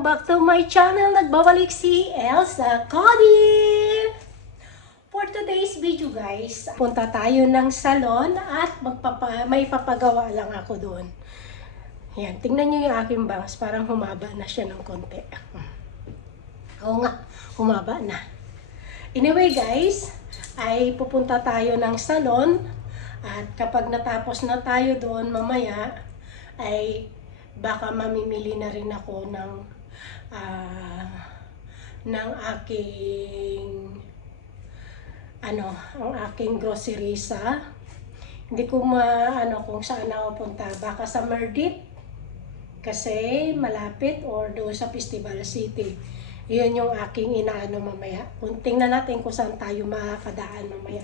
Welcome back to my channel. Nagbabalik si Elsa Cody. For today's video guys, punta tayo ng salon at may papagawa lang ako doon. Yan, tingnan nyo yung aking bangs. Parang humaba na siya ng konti. Oo nga, humaba na. Anyway guys, ay pupunta tayo ng salon. At kapag natapos na tayo doon mamaya, ay baka mamimili na rin ako ng aking ang aking groceries. Hindi ko kung saan ako punta, baka sa Merdit kasi malapit, or doon sa Festival City. Yun yung aking inaano mamaya. Tingnan natin kung saan tayo makakadaan mamaya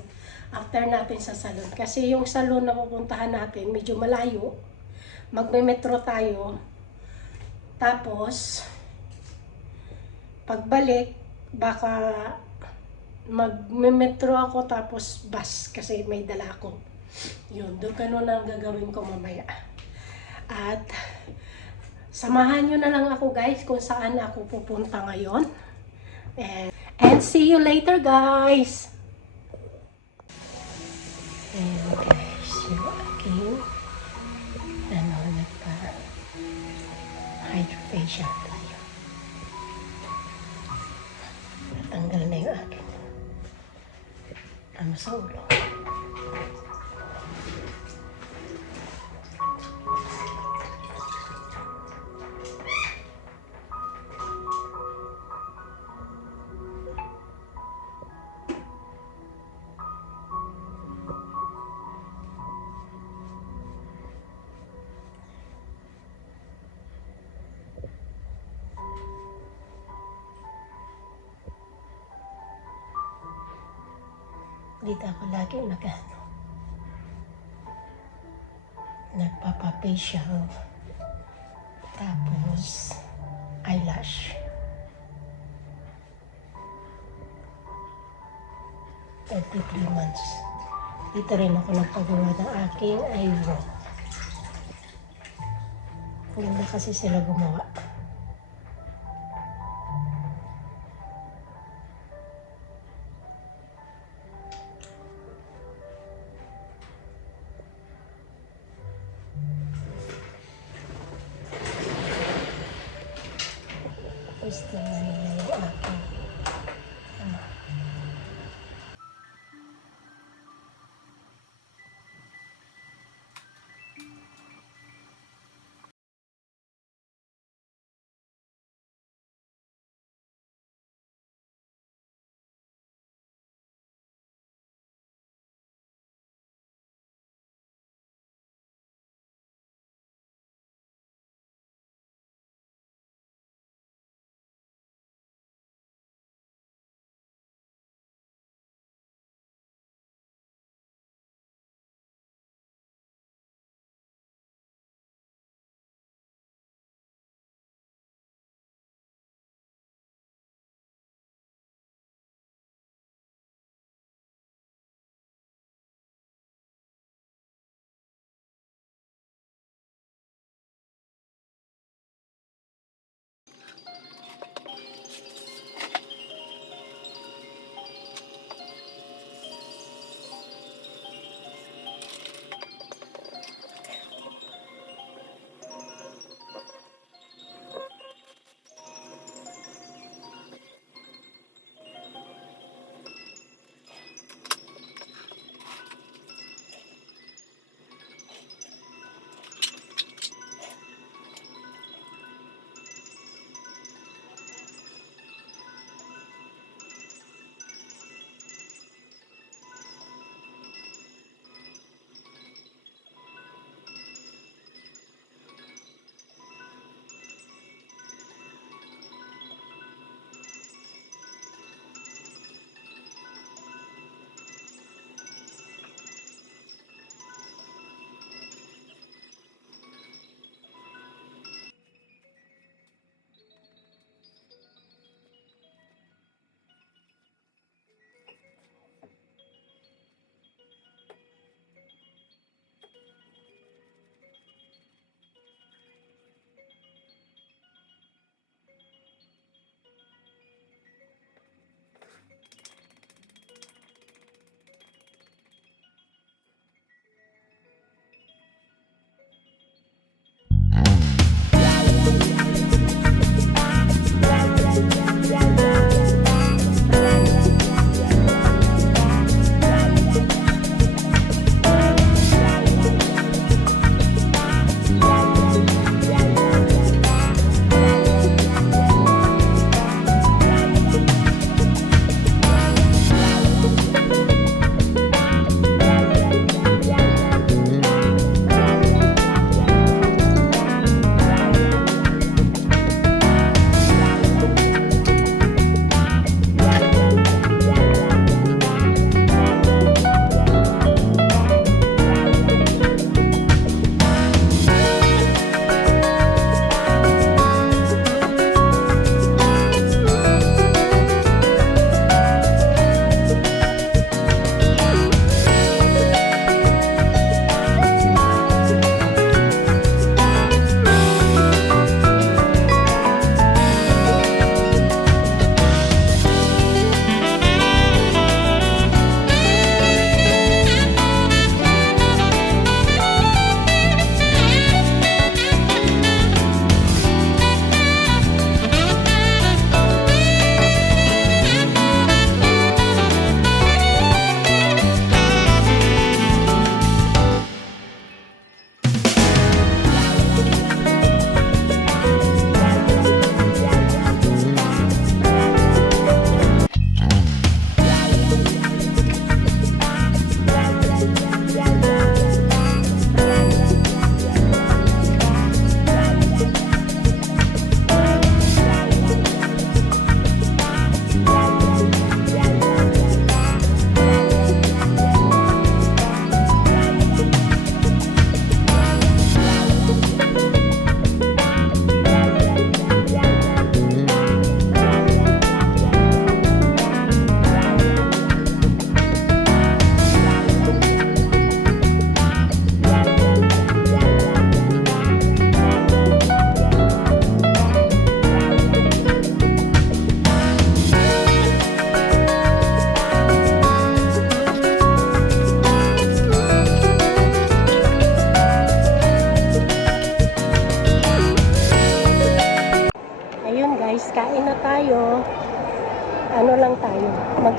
after natin sa salon, kasi yung salon na pupuntahan natin medyo malayo. Magme-metro tayo, tapos pagbalik baka magme-metro ako tapos bus kasi may dala ako. Yun, doon ganun ang gagawin ko mamaya. At samahan nyo na lang ako guys kung saan ako pupunta ngayon. And see you later guys. And guys, yung aking nagpa-hydrofacial tayo. Natanggal na yung aking sa ulo. Dito ako lagi nagpapa-facial, tapos eyelash. 33 months. Dito rin ako nagpagawa ng aking eyebrow. Ganda kasi sila gumawa. Gusto na nila yung aking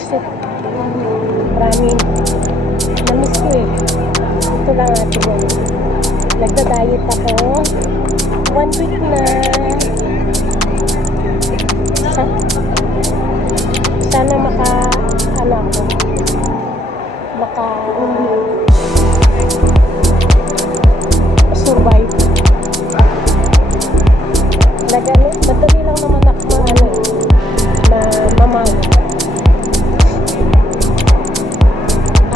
Susit. Maraming. Namiss ko eh. Ito lang ate mo. Nagda-diet ako. 1 week na. Sana ano ako. Survive. Madali lang naman ako mamalo.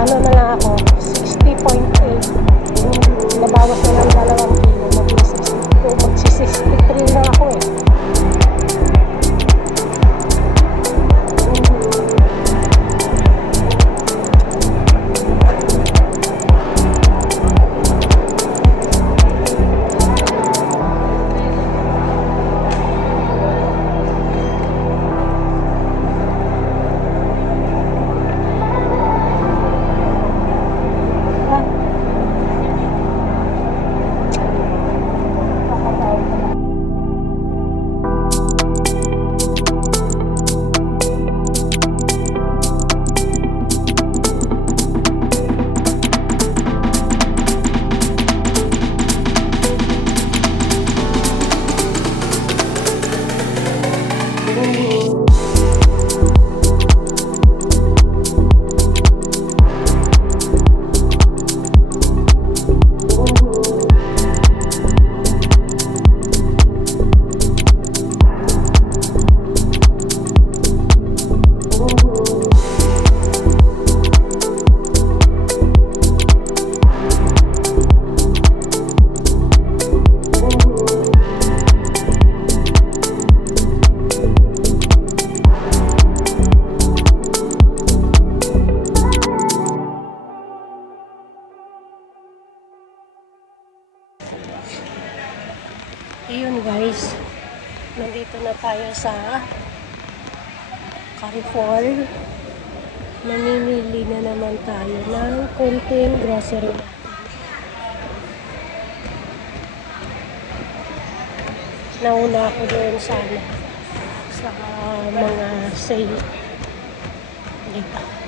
Ano na lang ako, 60.8. Nabawas na ng 2 kilo. Magsi-63 na ako eh. Ayun guys, nandito na tayo sa Carrefour. Mamimili na naman tayo ng konting grocery natin. Nauna ako doon sa mga sale. Dito.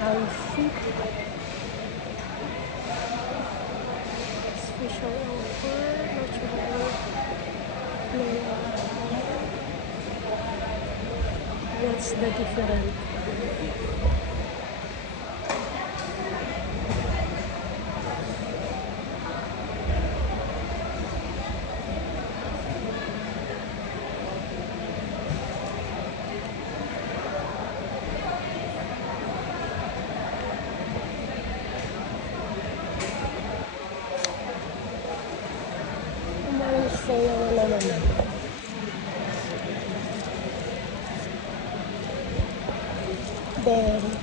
Outfit. Special offer. What's the difference? Saya wala naman. Berry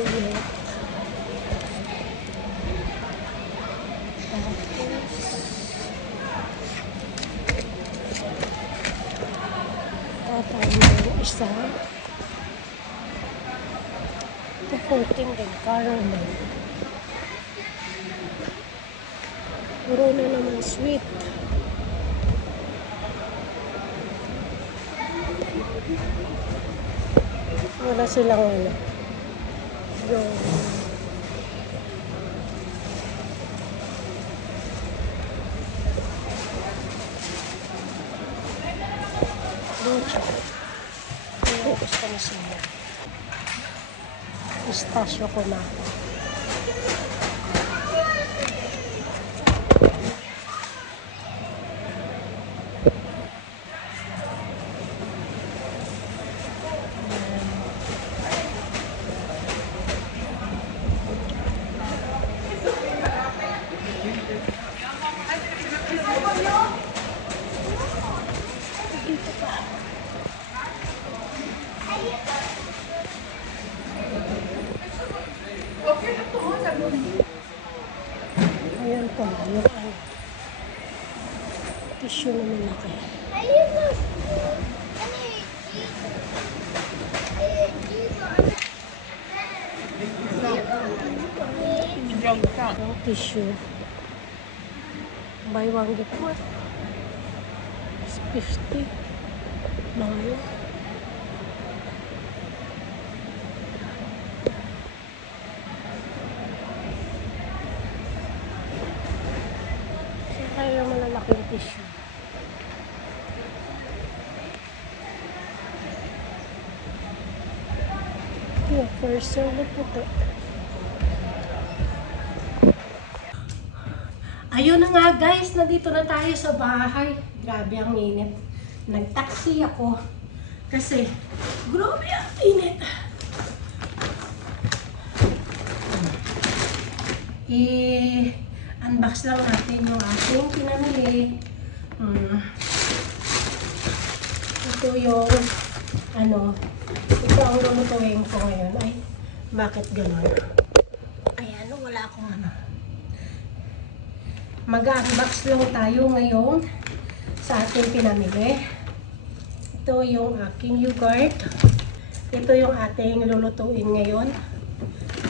yet. Tapos tatawin isa. Ito 14 din, caramel. Puro na naman sweet. Wala silang yung lucha. Yung gusto mo sila. Pistachio ko na. Ayan po, yung tissue naman na kayo. Ang tissue. Buy one get one. It's 50. Mahal. So, kaya malalaking tissue. Yeah, first serve po ito. Ayun na nga guys, nandito na tayo sa bahay. Grabe ang init. Nag-taxi ako. Kasi, grabe ang init. I-unbox lang natin yung ating pinamili. Ito yung, ito ang lulutuin ko ngayon. Ay, bakit gano'n? Ayan, wala akong Mag-unbox lang tayo ngayon sa ating pinamili. Ito yung aking yogurt. Ito yung ating lulutuin ngayon.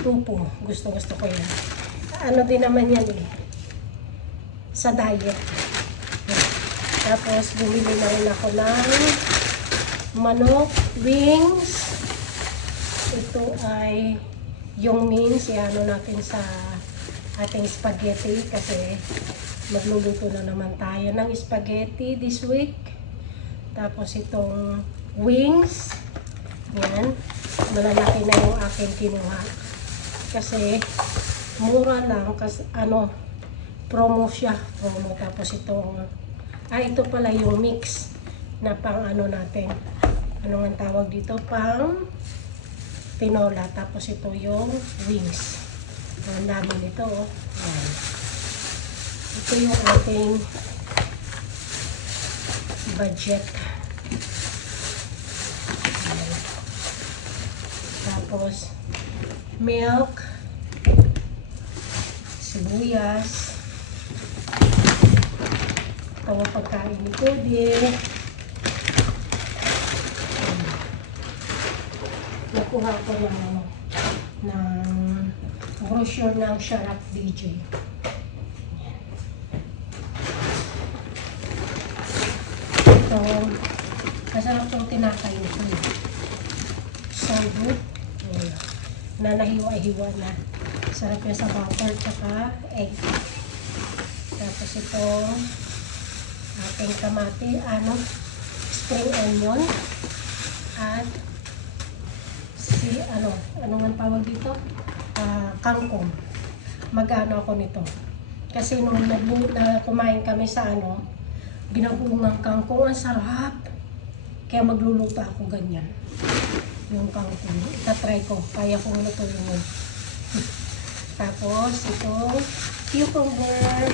Tupo. Gusto ko yan. Ano din naman yan eh. Sa diet. Tapos bumili na rin ako ng manok, wings. Ito ay yung means. Iano natin sa ating spaghetti kasi magluluto na naman tayo ng spaghetti this week. Tapos itong wings. Yan. Malalaki na yung aking kinuha. Kasi mura lang kasi promo siya. Promo. Tapos itong ito pala yung mix na pang natin. Ano ang tawag dito? Pang tinola. Tapos ito yung wings. Ang dami nito, oh. Ayan. Ito yung ating budget. Ayan. Tapos, milk, sibuyas, ito ang pagkain ni Cody. Nakuha ko ng brochure ng Sharap DJ. Ito, masarap itong tinapay nito. So good. Na nahiwa-hiwa na. Sarap yan sa butter tsaka egg. Tapos ito, ating kamati, spring onion. At ano nga tawag dito? Kangkong. Mag-ano ako nito. Kasi nung kumain kami sa ginagulungang kangkong, ang sarap. Kaya magluluto ako ganyan. Yung kangkong. Itatry ko. Kaya kong lutuin yun. Tapos, ito, cucumber,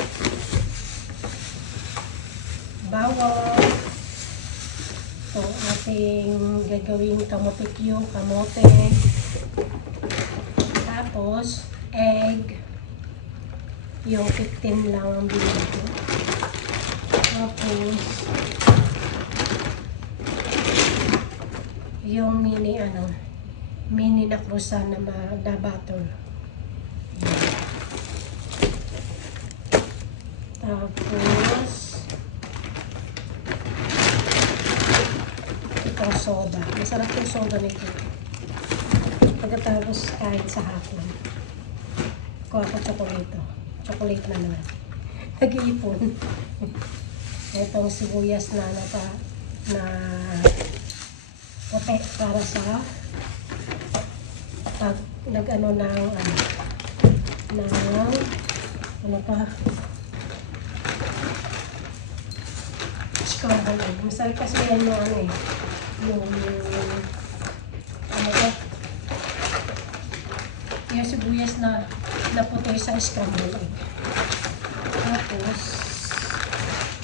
bawang, ito, ating gagawin kamote. Tapos, egg. Yung 15 lang ang bilhin ko. Tapos, yung mini na croissant na butter. Tapos, itong soda. Masarap yung soda nito. Pagkatapos kahit sa hapon. Kuha ko chocolate. Chocolate na naman. Nag-iipon. Itong sibuyas na puti para sa pag scramble egg. Masarap kasi yan yung sibuyas na puti sa scramble egg. Tapos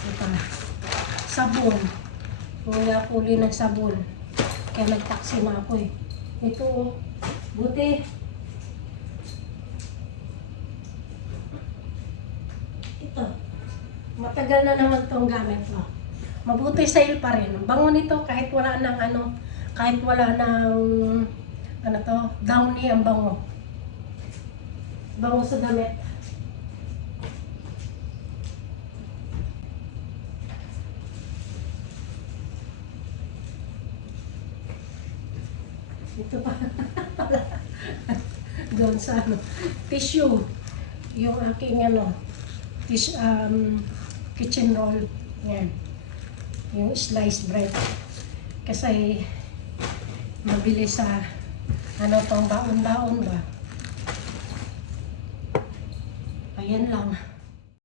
ito na. Sabon. Wala puli ng sabon. Kaya nag-taxi na ako eh. Ito, buti. Ito. Matagal na naman itong gamit mo. Mabuti sale pa rin. Bango nito kahit wala ng downy ang bango. Bango sa damit. Ito pa. Doon sa ano, tissue. Yung aking ano, kitchen roll. Yan. Yung sliced bread. Kasi mabili sa ano pang baon-baon ba. Ayan lang.